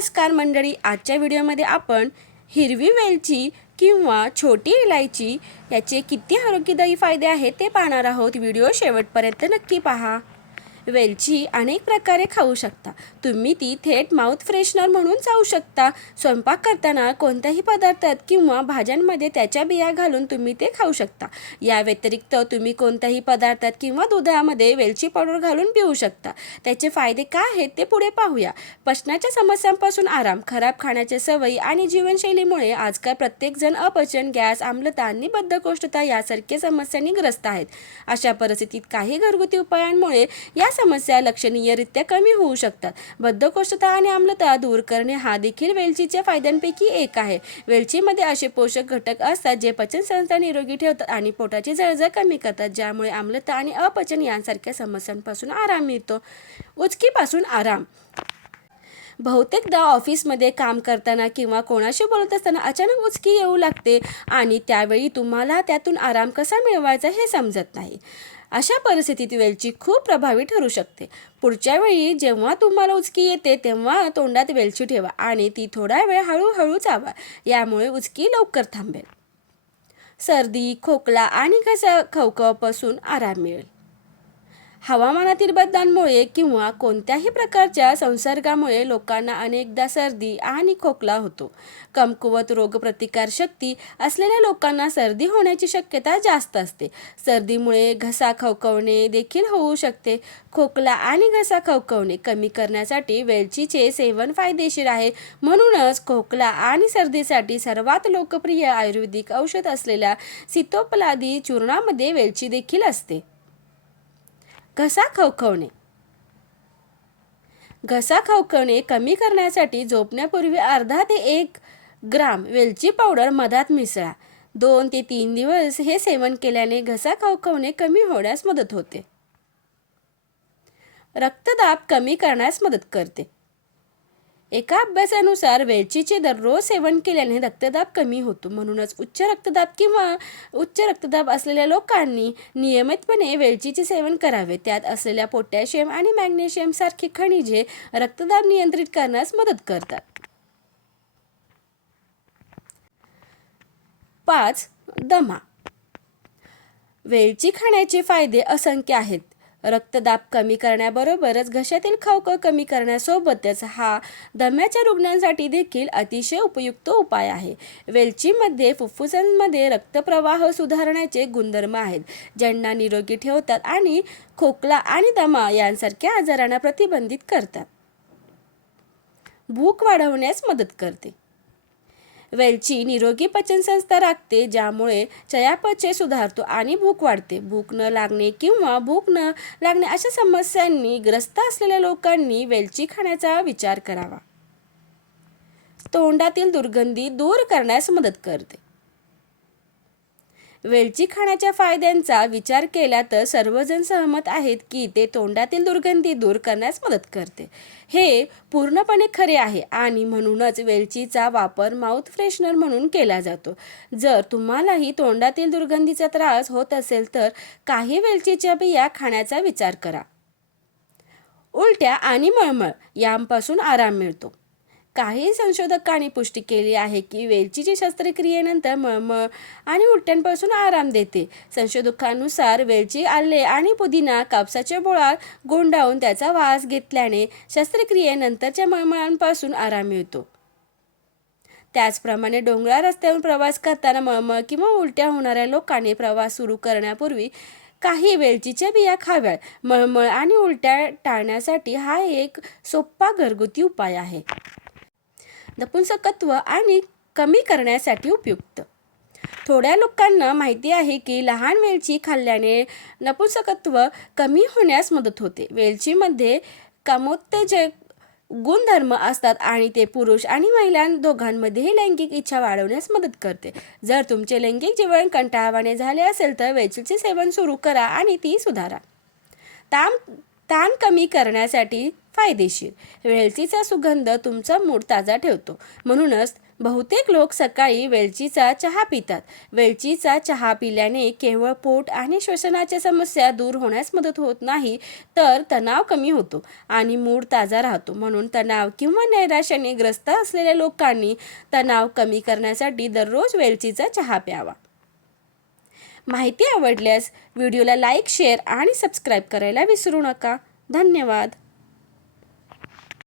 नमस्कार मंडळी, आजच्या व्हिडिओमध्ये आपण हिरवी वेलची किंवा छोटी इलायची याचे किती आरोग्यदायी फायदे आहेत ते पाहणार आहोत। व्हिडिओ शेवटपर्यंत नक्की पहा। वेलची अनेक प्रकारे खाऊ शकता। तुम्ही ती थेट माउथ फ्रेशनर म्हणून चावू शकता। स्वयंपाक करताना कोणत्याही पदार्थात किंवा भाज्यांमध्ये त्याच्या बिया घालून तुम्ही ते खाऊ शकता। या व्यतिरिक्त तुम्ही कोणत्याही पदार्थात किंवा दुधामध्ये वेलची पावडर घालून पिऊ शकता। त्याचे फायदे काय आहेत ते पुढे पाहूया। पचनाच्या समस्यांपासून आराम, खराब खाण्याच्या सवयी आणि जीवनशैलीमुळे आजकाल प्रत्येकजण अपचन, गॅस, आम्लता आणि बद्धकोष्ठता यासारख्या समस्यांनी ग्रस्त आहेत। अशा परिस्थितीत काही घरगुती उपायांमुळे या समस्या लक्षणीयरित्या कमी होऊ शकतात। बद्धकोष्ठता आणि आम्लता दूर करणे हा देखील वेलचीच्या फायद्यांपैकी एक आहे। वेलचीमध्ये असे पोषक घटक असतात जे पचनसंस्था निरोगी ठेवतात आणि पोटाची जळजळ कमी करतात, ज्यामुळे आम्लता आणि अपचन यांसारख्या समस्यांपासून आराम मिळतो। उचकीपासून आराम। बहुतेकदा ऑफिसमध्ये काम करताना किंवा कोणाशी बोलत असताना अचानक उचकी येऊ लागते आणि त्यावेळी तुम्हाला त्यातून आराम कसा मिळवायचा हे समजत नाही। अशा परिस्थितीत वेलची खूप प्रभावी ठरू शकते। पुढच्या वेळी जेव्हा तुम्हाला उचकी येते तेव्हा तोंडात वेलची ठेवा आणि ती थोडा वेळ हळूहळू चावा, यामुळे उचकी लवकर थांबेल। सर्दी, खोकला आणि घसा खवखवापासून आराम मिळेल। हवामानातील बदलांमुळे किंवा कोणत्याही प्रकारच्या संसर्गामुळे लोकांना अनेकदा सर्दी आणि खोकला होतो। कमकुवत रोगप्रतिकारशक्ती असलेल्या लोकांना सर्दी होण्याची शक्यता जास्त असते। सर्दीमुळे घसा खवखवणे देखील होऊ शकते। खोकला आणि घसा खवखवणे कमी करण्यासाठी वेलचीचे सेवन फायदेशीर आहे। म्हणूनच खोकला आणि सर्दीसाठी सर्वात लोकप्रिय आयुर्वेदिक औषध असलेल्या सीतोपलादी चूर्णामध्ये वेलची देखील असते। घसा खवखवणे। घसा खवखवणे कमी करण्यासाठी झोपण्यापूर्वी अर्धा ते 1 ग्राम वेलची पावडर मधात मिसळा। 2 ते 3 दिवस हे सेवन केल्याने घसा खवखवणे कमी होण्यास मदत होते। रक्तदाब कमी करण्यास मदत करते। एका अभ्यासानुसार वेलचीचे दररोज सेवन केल्याने रक्तदाब कमी होतो। म्हणूनच उच्च रक्तदाब किंवा उच्च रक्तदाब असलेल्या लोकांनी नियमितपणे वेलचीचे सेवन करावे। त्यात असलेल्या पोटॅशियम आणि मॅग्नेशियम सारखी खनिजे रक्तदाब नियंत्रित करण्यास मदत करतात। 5. दमा। वेलची खाण्याचे फायदे असंख्य आहेत। रक्तदाब कमी करण्याबरोबरच घशातील खवखव कमी करण्यासोबतच हा दम्याच्या रुग्णांसाठी देखील अतिशय उपयुक्त उपाय आहे। वेलचीमध्ये फुफ्फुसांमध्ये रक्तप्रवाह सुधारण्याचे गुणधर्म आहेत, ज्यांना निरोगी ठेवतात आणि खोकला आणि दमा यांसारख्या आजारांना प्रतिबंधित करतात। भूक वाढवण्यास मदत करते। वेलची निरोगी पचनसंस्था राखते, ज्यामुळे चयापचय सुधारतो आणि भूक वाढते। भूक न लागणे किंवा भूक न लागणे अशा समस्यांनी ग्रस्त असलेल्या लोकांनी वेलची खाण्याचा विचार करावा। तोंडातील दुर्गंधी दूर करण्यास मदत करते। वेलची खाण्याच्या फायद्यांचा विचार केला तर सर्वजण सहमत आहेत की ते तोंडातील दुर्गंधी दूर करण्यास मदत करते। हे पूर्णपणे खरे आहे आणि म्हणूनच वेलचीचा वापर माउथ फ्रेशनर म्हणून केला जातो। जर तुम्हालाही तोंडातील दुर्गंधीचा त्रास होत असेल तर काही वेलचीच्या बिया खाण्याचा विचार करा। उलट्या आणि मळमळ यांपासून आराम मिळतो। काही संशोधकांनी पुष्टी केली आहे की वेलचीची शस्त्रक्रियेनंतर मळमळ आणि उलट्यांपासून आराम देते। संशोधकांनुसार वेलची, आले आणि पुदिना कापसाच्या बोळात गुंडाळून त्याचा वास घेतल्याने शस्त्रक्रियेनंतरच्या मळमळांपासून आराम मिळतो। त्याचप्रमाणे डोंगराळ रस्त्यावरून प्रवास करताना मळमळ किंवा उलट्या होणाऱ्या लोकांनी प्रवास सुरू करण्यापूर्वी काही वेलचीच्या बिया खाव्यात। मळमळ आणि उलट्या टाळण्यासाठी हा एक सोपा घरगुती उपाय आहे। नपुंसकत्व आणि कमी करण्यासाठी उपयुक्त। थोड्या लोकांना माहिती आहे की लहान वेलची खाल्ल्याने नपुंसकत्व कमी होण्यास मदत होते। वेलचीमध्ये कामोत्तेजक गुणधर्म असतात आणि ते पुरुष आणि महिला दोघांमध्येही लैंगिक इच्छा वाढवण्यास मदत करते। जर तुमचे लैंगिक जीवन कंटाळवाणे झाले असेल तर वेलचीचे सेवन सुरू करा आणि ती सुधारा। ताण कमी करण्यासाठी फायदेशीर. वेलचीचा सुगंध तुमचा मूड ताजा ठेवतो. म्हणूनच बहुतेक लोक सकाळी वेलचीचा चहा पितात. वेलचीचा चहा पिल्याने केवळ पोट आणि श्वसनाच्या समस्या दूर होण्यास मदत होत नाही, तर तणाव कमी होतो आणि मूड ताजा राहतो. म्हणून तणाव किंवा नैराश्याने ग्रस्त असलेल्या लोकांनी तणाव कमी करण्यासाठी दररोज वेलचीचा चहा प्यावा. माहिती आवडल्यास व्हिडिओला लाईक, शेअर आणि सबस्क्राईब करायला विसरू नका. धन्यवाद.